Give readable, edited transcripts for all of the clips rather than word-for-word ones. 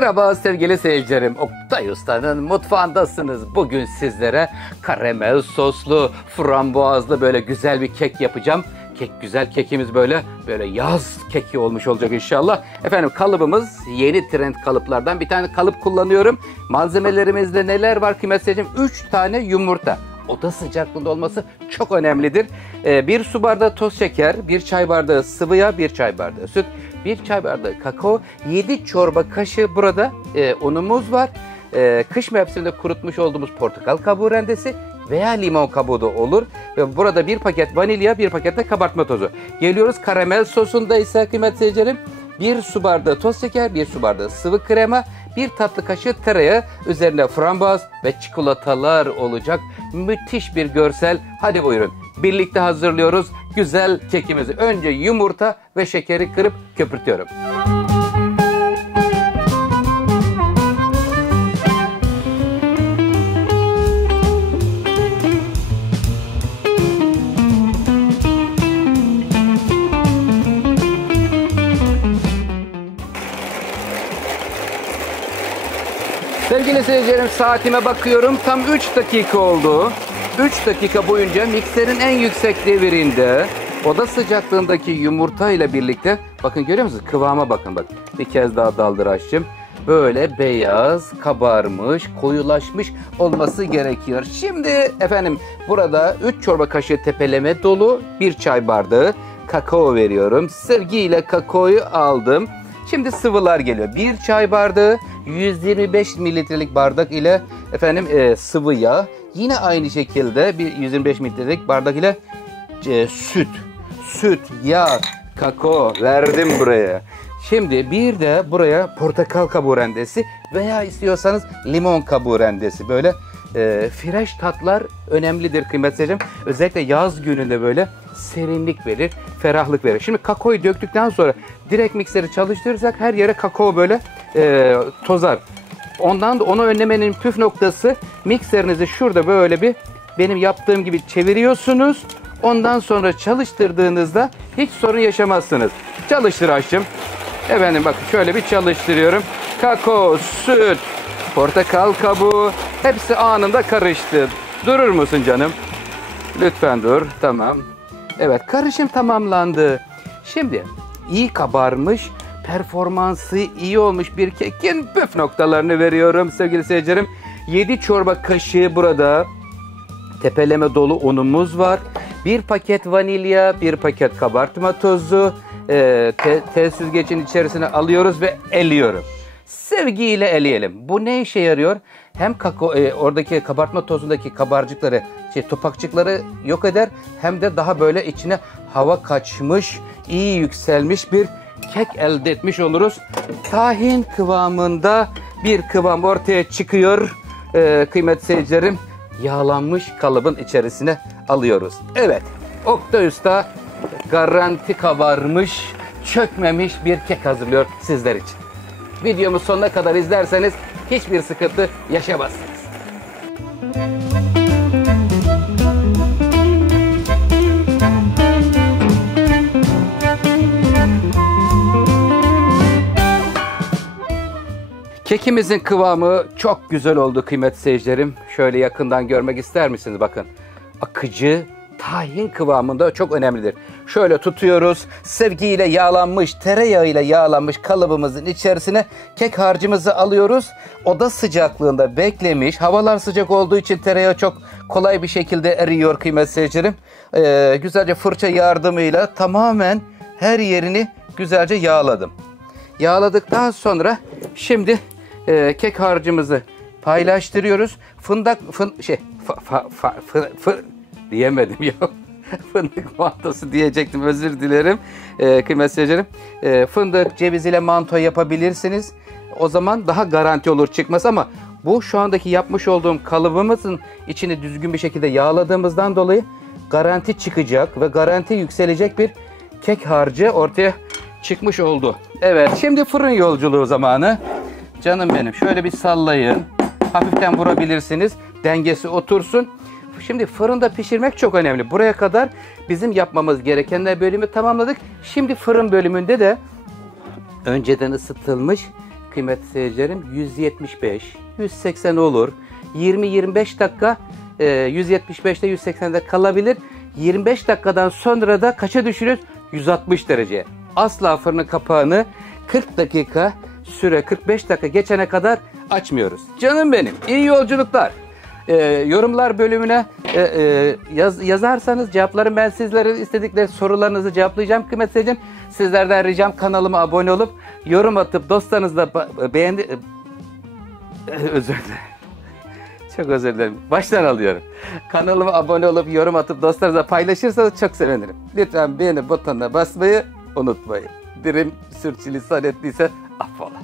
Merhaba sevgili seyircilerim. Oktay Usta'nın mutfağındasınız. Bugün sizlere karamel soslu, frambuazlı böyle güzel bir kek yapacağım. Güzel kekimiz böyle yaz keki olmuş olacak inşallah. Efendim kalıbımız yeni trend kalıplardan bir tane kalıp kullanıyorum. Malzemelerimizde neler var kıymetli seyircilerim? 3 tane yumurta. Oda sıcaklığında olması çok önemlidir. 1 su bardağı toz şeker, 1 çay bardağı sıvı yağ, 1 çay bardağı süt, 1 çay bardağı kakao, 7 çorba kaşığı burada unumuz var. Kış mevsiminde kurutmuş olduğumuz portakal kabuğu rendesi veya limon kabuğu da olur. Ve burada 1 paket vanilya, 1 paket de kabartma tozu. Geliyoruz karamel sosunda ise kıymetli seyircilerim. 1 su bardağı toz şeker, 1 su bardağı sıvı krema, 1 tatlı kaşığı tereyağı, üzerine frambuaz ve çikolatalar olacak. Müthiş bir görsel. Hadi buyurun. Birlikte hazırlıyoruz güzel kekimizi. Önce yumurta ve şekeri kırıp köpürtüyorum. Sevgili seyircilerim, saatime bakıyorum. Tam 3 dakika oldu. 3 dakika boyunca mikserin en yüksek devirinde oda sıcaklığındaki yumurta ile birlikte bakın görüyor musunuz? Kıvama bakın bak. Bir kez daha daldıraçtım. Böyle beyaz, kabarmış, koyulaşmış olması gerekiyor. Şimdi efendim burada 3 çorba kaşığı tepeleme dolu 1 çay bardağı kakao veriyorum. Sevgiyle kakaoyu aldım. Şimdi sıvılar geliyor. 1 çay bardağı 125 mililitrelik bardak ile efendim sıvı yağ. Yine aynı şekilde bir 125 mililitrelik bardak ile süt, yağ, kakao verdim buraya. Şimdi bir de buraya portakal kabuğu rendesi veya istiyorsanız limon kabuğu rendesi. Böyle fresh tatlar önemlidir kıymetli seyircilerim. Özellikle yaz gününde böyle serinlik verir, ferahlık verir. Şimdi kakaoyu döktükten sonra direkt mikseri çalıştırırsak her yere kakao böyle tozar. Ondan da onu önlemenin püf noktası mikserinizi şurada böyle bir benim yaptığım gibi çeviriyorsunuz. Ondan sonra çalıştırdığınızda hiç sorun yaşamazsınız. Çalıştır aşkım. Efendim bakın şöyle bir çalıştırıyorum. Kakao, süt, portakal kabuğu hepsi anında karıştı. Durur musun canım? Lütfen dur. Tamam. Evet, karışım tamamlandı. Şimdi iyi kabarmış, performansı iyi olmuş bir kekin püf noktalarını veriyorum sevgili seyircilerim. 7 çorba kaşığı burada tepeleme dolu unumuz var. 1 paket vanilya, 1 paket kabartma tozu, tel süzgecin içerisine alıyoruz ve eliyorum. Sevgiyle eleyelim. Bu ne işe yarıyor? Hem kakao, oradaki kabartma tozundaki kabarcıkları, topakçıkları yok eder. Hem de daha böyle içine hava kaçmış, iyi yükselmiş bir kek elde etmiş oluruz. Tahin kıvamında bir kıvam ortaya çıkıyor. Kıymetli seyircilerim, yağlanmış kalıbın içerisine alıyoruz. Evet, Oktay Usta garanti kabarmış, çökmemiş bir kek hazırlıyor sizler için. Videomu sonuna kadar izlerseniz hiçbir sıkıntı yaşamazsınız. Kekimizin kıvamı çok güzel oldu kıymetli seyircilerim. Şöyle yakından görmek ister misiniz? Bakın, akıcı, tahin kıvamında çok önemlidir. Şöyle tutuyoruz. Sevgiyle yağlanmış, tereyağıyla yağlanmış kalıbımızın içerisine kek harcımızı alıyoruz. Oda sıcaklığında beklemiş. Havalar sıcak olduğu için tereyağı çok kolay bir şekilde eriyor kıymetli seyircilerim. Güzelce fırça yardımıyla tamamen her yerini güzelce yağladım. Yağladıktan sonra şimdi kek harcımızı paylaştırıyoruz. Diyemedim ya. Fındık mantosu diyecektim, özür dilerim. Kıymetli seyircilerim. Fındık, ceviz ile manto yapabilirsiniz. O zaman daha garanti olur çıkmaz ama bu şu andaki yapmış olduğum kalıbımızın içini düzgün bir şekilde yağladığımızdan dolayı garanti çıkacak ve garanti yükselecek bir kek harcı ortaya çıkmış oldu. Evet, şimdi fırın yolculuğu zamanı. Canım benim, şöyle bir sallayın. Hafiften vurabilirsiniz. Dengesi otursun. Şimdi fırında pişirmek çok önemli. Buraya kadar bizim yapmamız gerekenler bölümü tamamladık. Şimdi fırın bölümünde de önceden ısıtılmış kıymetli seyircilerim 175, 180 olur. 20-25 dakika 175'te 180'de kalabilir. 25 dakikadan sonra da kaça düşürüyoruz? 160 derece. Asla fırının kapağını 40 dakika süre 45 dakika geçene kadar açmıyoruz. Canım benim, iyi yolculuklar. Yorumlar bölümüne yazarsanız cevaplarım, ben sizlere istedikleri sorularınızı cevaplayacağım kıymetli seyircilerim. Sizlerden ricam kanalıma abone olup yorum atıp dostlarınızla özür dilerim. Çok özür dilerim. Baştan alıyorum. Kanalıma abone olup yorum atıp dostlarınızla paylaşırsanız çok sevinirim. Lütfen beğeni butonuna basmayı unutmayın. Dilim sürçülisan ettiyse affola.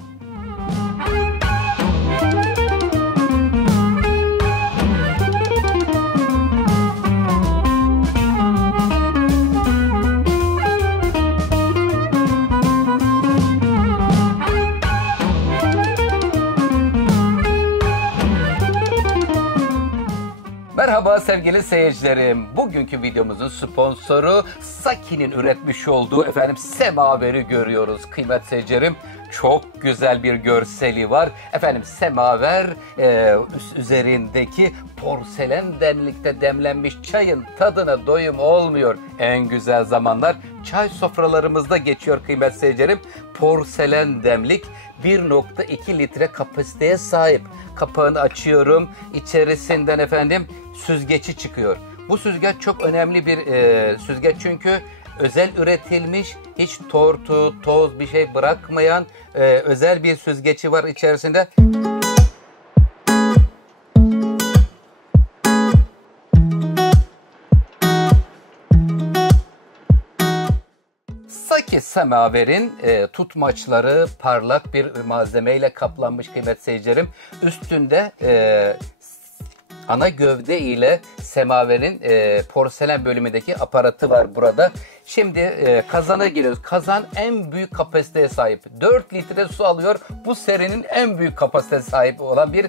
Merhaba sevgili seyircilerim. Bugünkü videomuzun sponsoru Saki'nin üretmiş olduğu semaveri görüyoruz kıymetli seyircilerim. Çok güzel bir görseli var. Semaver üzerindeki porselen demlikte demlenmiş çayın tadına doyum olmuyor. En güzel zamanlar çay sofralarımızda geçiyor kıymetli seyircilerim. Porselen demlik 1.2 litre kapasiteye sahip. Kapağını açıyorum. İçerisinden süzgeci çıkıyor. Bu süzgeç çok önemli bir süzgeç çünkü özel üretilmiş, hiç tortu, toz bir şey bırakmayan özel bir süzgeci var içerisinde. Saki semaverin tutmaçları parlak bir malzemeyle kaplanmış kıymetli seyircilerim. Üstünde ana gövde ile semaverin porselen bölümündeki aparatı var burada. Şimdi kazana giriyoruz. Kazan en büyük kapasiteye sahip. 4 litre su alıyor. Bu serinin en büyük kapasiteye sahip olan bir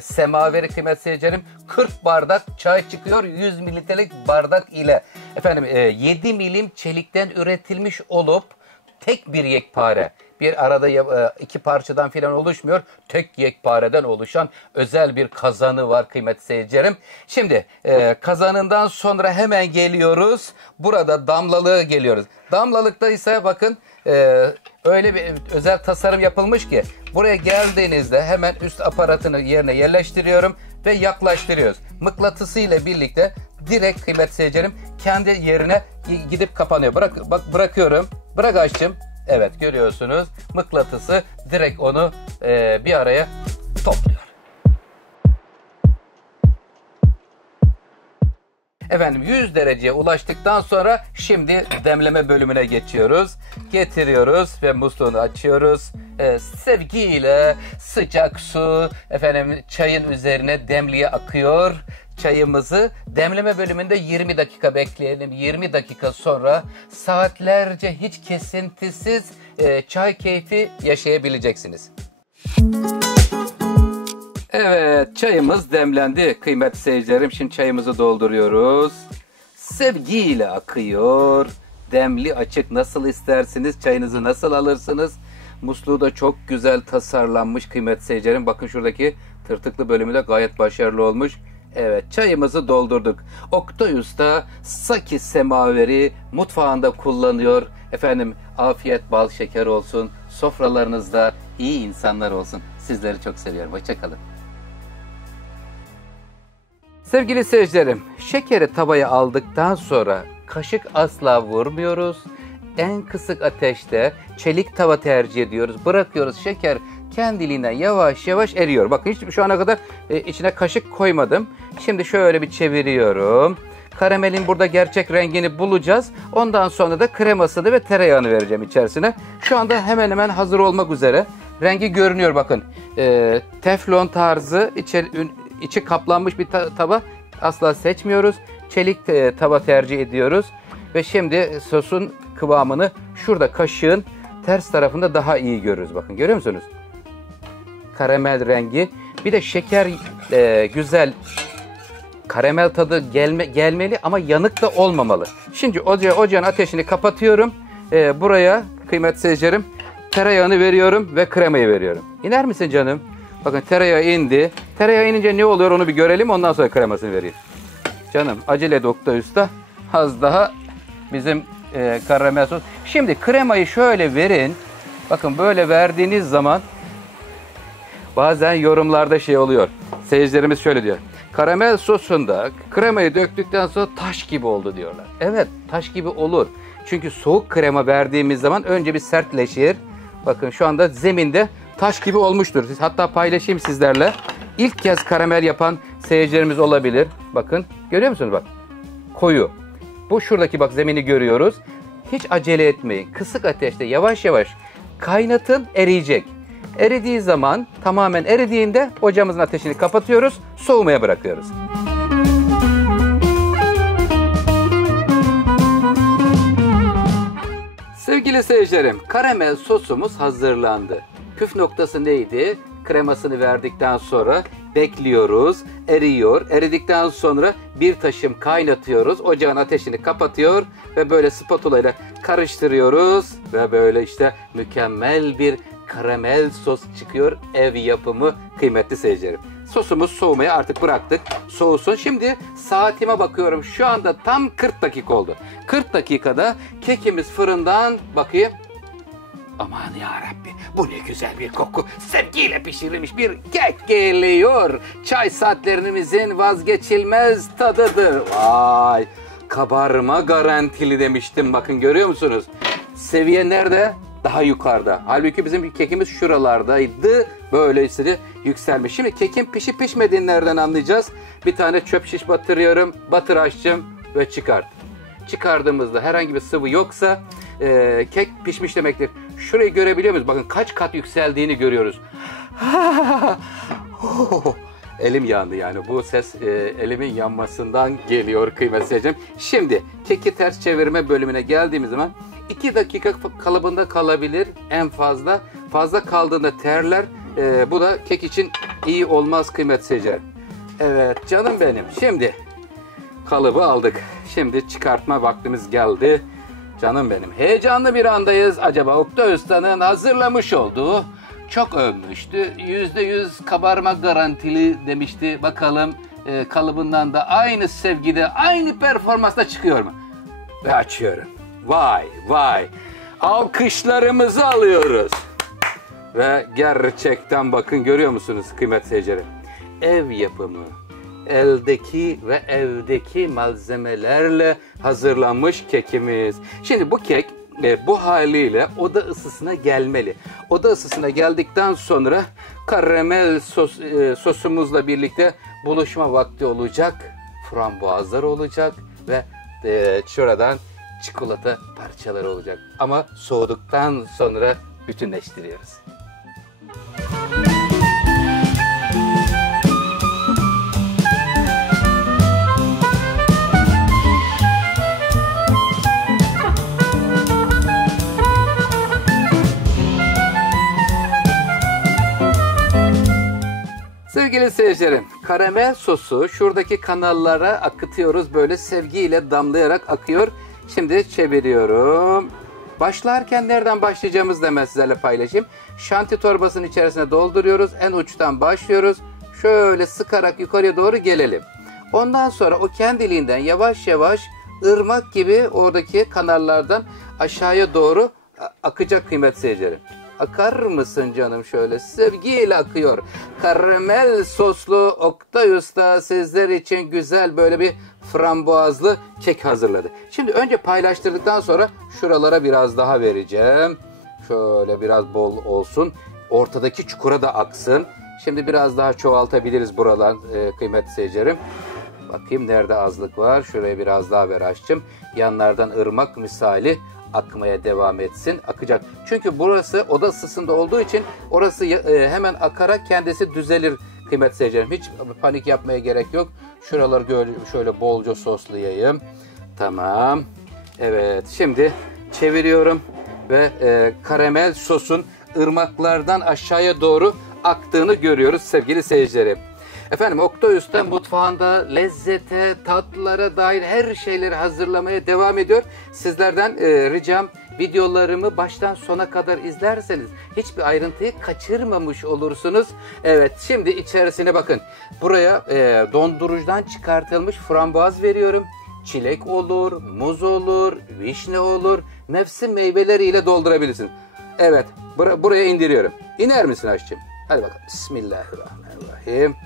semaveri kıymetli seyircilerim. 40 bardak çay çıkıyor 100 mililitrelik bardak ile. 7 milim çelikten üretilmiş olup tek bir yekpare. Bir arada iki parçadan filan oluşmuyor. Tek yekpareden oluşan özel bir kazanı var kıymetli seyircilerim. Şimdi kazanından sonra hemen geliyoruz. Burada damlalığı geliyoruz. Damlalıkta ise bakın öyle bir özel tasarım yapılmış ki buraya geldiğinizde hemen üst aparatını yerine yerleştiriyorum ve yaklaştırıyoruz. Mıknatısı ile birlikte direkt kıymetli seyircilerim kendi yerine gidip kapanıyor. Bırakıyorum. Bırak açtım. Evet görüyorsunuz mıknatısı direkt onu bir araya topluyor. 100 dereceye ulaştıktan sonra şimdi demleme bölümüne geçiyoruz. Getiriyoruz ve musluğunu açıyoruz. Sevgiyle sıcak su çayın üzerine demliğe akıyor. Çayımızı demleme bölümünde 20 dakika bekleyelim. 20 dakika sonra saatlerce hiç kesintisiz çay keyfi yaşayabileceksiniz. Evet, çayımız demlendi kıymetli seyircilerim. Şimdi çayımızı dolduruyoruz. Sevgiyle akıyor. Demli açık nasıl istersiniz? Çayınızı nasıl alırsınız? Musluğu da çok güzel tasarlanmış kıymetli seyircilerim. Bakın şuradaki tırtıklı bölümü de gayet başarılı olmuş. Evet, çayımızı doldurduk. Oktay Usta Saki semaveri mutfağında kullanıyor. Afiyet bal şeker olsun. Sofralarınızda iyi insanlar olsun. Sizleri çok seviyorum. Hoşça kalın. Sevgili seyircilerim, şekeri tavaya aldıktan sonra kaşık asla vurmuyoruz. En kısık ateşte çelik tava tercih ediyoruz. Bırakıyoruz, şeker kendiliğinden yavaş yavaş eriyor. Bakın hiç şu ana kadar içine kaşık koymadım. Şimdi şöyle bir çeviriyorum. Karamelin burada gerçek rengini bulacağız. Ondan sonra da kremasını ve tereyağını vereceğim içerisine. Şu anda hemen hemen hazır olmak üzere. Rengi görünüyor bakın. Teflon tarzı içi kaplanmış bir tava asla seçmiyoruz. Çelik tava tercih ediyoruz. Ve şimdi sosun kıvamını şurada kaşığın ters tarafında daha iyi görürüz. Bakın görüyor musunuz? Karamel rengi. Bir de şeker güzel karamel tadı gelmeli ama yanık da olmamalı. Şimdi ocağın ateşini kapatıyorum. Buraya kıymetli seyircilerim tereyağını veriyorum ve kremayı veriyorum. İner misin canım? Bakın tereyağı indi. Tereyağı inince ne oluyor onu bir görelim, ondan sonra kremasını vereyim. Canım acele et Oktay Usta. Az daha bizim karamel sos. Şimdi kremayı şöyle verin. Bakın böyle verdiğiniz zaman bazen yorumlarda şey oluyor. Seyircilerimiz şöyle diyor. Karamel sosunda kremayı döktükten sonra taş gibi oldu diyorlar. Evet, taş gibi olur. Çünkü soğuk krema verdiğimiz zaman önce bir sertleşir. Bakın şu anda zeminde taş gibi olmuştur. Hatta paylaşayım sizlerle. İlk kez karamel yapan seyircilerimiz olabilir. Bakın görüyor musunuz bak. Koyu. Bu şuradaki bak zemini görüyoruz. Hiç acele etmeyin. Kısık ateşte yavaş yavaş kaynatın, eriyecek. Eridiği zaman, tamamen eridiğinde ocağımızın ateşini kapatıyoruz, soğumaya bırakıyoruz. Sevgili seyircilerim, karamel sosumuz hazırlandı. Püf noktası neydi? Kremasını verdikten sonra bekliyoruz, eriyor. Eridikten sonra bir taşım kaynatıyoruz, ocağın ateşini kapatıyor ve böyle spatula ile karıştırıyoruz ve böyle işte mükemmel bir karamel sos çıkıyor, ev yapımı kıymetli seyircilerim. Sosumuz soğumaya artık bıraktık. Soğusun. Şimdi saatime bakıyorum. Şu anda tam 40 dakika oldu. 40 dakikada kekimiz fırından bakayım. Aman yarabbi, bu ne güzel bir koku. Sevgiyle pişirilmiş bir kek geliyor. Çay saatlerimizin vazgeçilmez tadıdır. Vay, kabarma garantili demiştim. Bakın görüyor musunuz? Seviye nerede? Daha yukarıda. Halbuki bizim kekimiz şuralardaydı. Böylesine yükselmiş. Şimdi kekin pişip pişmediğini nereden anlayacağız? Bir tane çöp şiş batırıyorum. Batır açtım ve çıkart. Çıkardığımızda herhangi bir sıvı yoksa kek pişmiş demektir. Şurayı görebiliyor muyuz? Bakın kaç kat yükseldiğini görüyoruz. Elim yandı yani. Bu ses elimin yanmasından geliyor kıymetli seyircilerim. Şimdi keki ters çevirme bölümüne geldiğimiz zaman 2 dakika kalıbında kalabilir en fazla. Fazla kaldığında terler. Bu da kek için iyi olmaz kıymetli seyirciler. Evet canım benim. Şimdi kalıbı aldık. Şimdi çıkartma vaktimiz geldi. Canım benim. Heyecanlı bir andayız. Acaba Oktay Usta'nın hazırlamış olduğu, çok övmüştü, %100 kabarma garantili demişti. Bakalım kalıbından da aynı sevgide, aynı performansla çıkıyor mu? Ve açıyorum. Vay vay. Alkışlarımızı alıyoruz. Ve gerçekten bakın görüyor musunuz kıymetli seyircilerim? Ev yapımı, eldeki ve evdeki malzemelerle hazırlanmış kekimiz. Şimdi bu kek bu haliyle oda ısısına gelmeli. Oda ısısına geldikten sonra karamel sosumuzla birlikte buluşma vakti olacak. Frambuazlar olacak ve şuradan çikolata parçaları olacak. Ama soğuduktan sonra bütünleştiriyoruz. Sevgili seyircilerim, karamel sosu şuradaki kanallara akıtıyoruz. Böyle sevgiyle damlayarak akıyor. Şimdi çeviriyorum. Başlarken nereden başlayacağımızı da ben sizlerle paylaşayım. Şanti torbasının içerisine dolduruyoruz. En uçtan başlıyoruz. Şöyle sıkarak yukarıya doğru gelelim. Ondan sonra o kendiliğinden yavaş yavaş ırmak gibi oradaki kanallardan aşağıya doğru akacak kıymetli seyircilerim. Akar mısın canım şöyle? Sevgiyle akıyor. Karamel soslu Oktay Usta sizler için güzel böyle bir frambuazlı kek hazırladı. Şimdi önce paylaştırdıktan sonra şuralara biraz daha vereceğim. Şöyle biraz bol olsun. Ortadaki çukura da aksın. Şimdi biraz daha çoğaltabiliriz buralar kıymetli seyircilerim. Bakayım nerede azlık var. Şuraya biraz daha ver aşçım. Yanlardan ırmak misali akmaya devam etsin. Akacak. Çünkü burası oda ısısında olduğu için orası hemen akarak kendisi düzelir kıymetli seyircilerim. Hiç panik yapmaya gerek yok. Şuraları şöyle bolca soslayayım. Tamam. Evet. Şimdi çeviriyorum ve karamel sosun ırmaklardan aşağıya doğru aktığını görüyoruz sevgili seyircilerim. Efendim Oktay Usta mutfağında lezzete, tatlara dair her şeyleri hazırlamaya devam ediyor. Sizlerden ricam videolarımı baştan sona kadar izlerseniz hiçbir ayrıntıyı kaçırmamış olursunuz. Evet, şimdi içerisine bakın. Buraya dondurucudan çıkartılmış frambuaz veriyorum. Çilek olur, muz olur, vişne olur. Mevsim meyveleriyle doldurabilirsin. Evet, buraya indiriyorum. İner misin aşçım? Hadi bakalım. Bismillahirrahmanirrahim.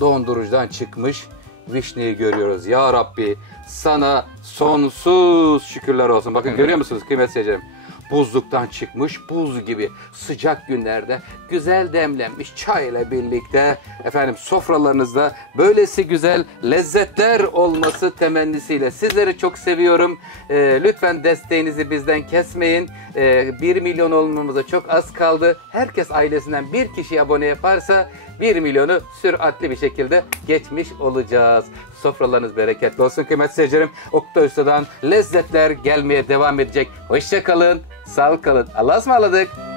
Dondurucudan çıkmış vişneyi görüyoruz. Ya Rabbi, sana sonsuz şükürler olsun. Bakın, görüyor musunuz kıymetli seyircilerim? Buzluktan çıkmış buz gibi sıcak günlerde güzel demlenmiş çay ile birlikte efendim sofralarınızda böylesi güzel lezzetler olması temennisiyle sizleri çok seviyorum. Lütfen desteğinizi bizden kesmeyin. 1 milyon olmamıza çok az kaldı. Herkes ailesinden bir kişi abone yaparsa 1 milyonu süratli bir şekilde geçmiş olacağız. Sofralarınız bereketli olsun kıymetli seyircilerim. Oktay Usta'dan lezzetler gelmeye devam edecek. Hoşça kalın, sağlık kalın. Allah'a ısmarladık.